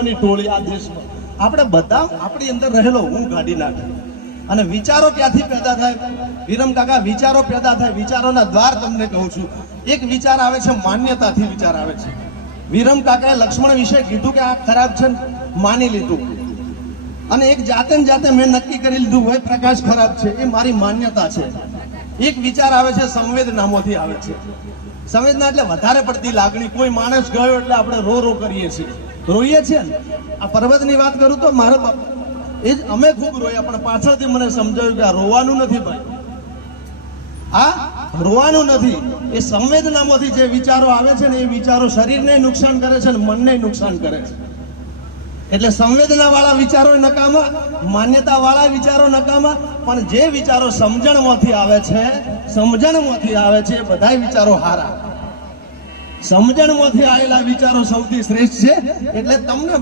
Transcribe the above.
ની ટોળી આ દેશમાં આપણે બધા આપણી અંદર રહેલો હું કાઢી નાખે અને વિચારો ક્યાંથી પેદા થાય? વિરમ કાકા, વિચારો પેદા થાય. વિચારોના દ્વાર તમને કહું છું. એક વિચાર આવે છે, માન્યતાથી વિચાર આવે છે. વિરમ કાકાએ લક્ષ્મણ વિશે કીધું કે આ ખરાબ છે, માની લીધું. અને એક જાતે ને જાતે મેં નક્કી કરી લીધું ભાઈ પ્રકાશ ખરાબ છે, એ મારી માન્યતા છે. એક વિચાર આવે છે, સંવેદનામાંથી આવે છે. સંવેદના એટલે વધારે પડતી લાગણી. કોઈ માણસ ગયો એટલે આપણે રો રો કરીએ છીએ, રોઈએ છીએ ને. આ પર્વતની વાત કરું તો મારા બાપા એ જ અમે ખૂબ રોયા, પણ પાછળથી મને સમજાયું કે આ રોવાનું નથી ભાઈ, આ રોવાનું નથી. એ સંવેદનામાંથી જે વિચારો આવે છે ને એ વિચારો શરીરને નુકસાન કરે છે ને મનને નુકસાન કરે છે. એટલે સંવેદના વાળા વિચારો નકામા, માન્યતા વાળા વિચારો નકામા, પણ જે વિચારો સમજણમાંથી આવે છે, સમજણમાંથી આવે છે એ બધા વિચારો હારા. સમજણમાંથી આવેલા વિચારો સૌથી શ્રેષ્ઠ છે. એટલે તમને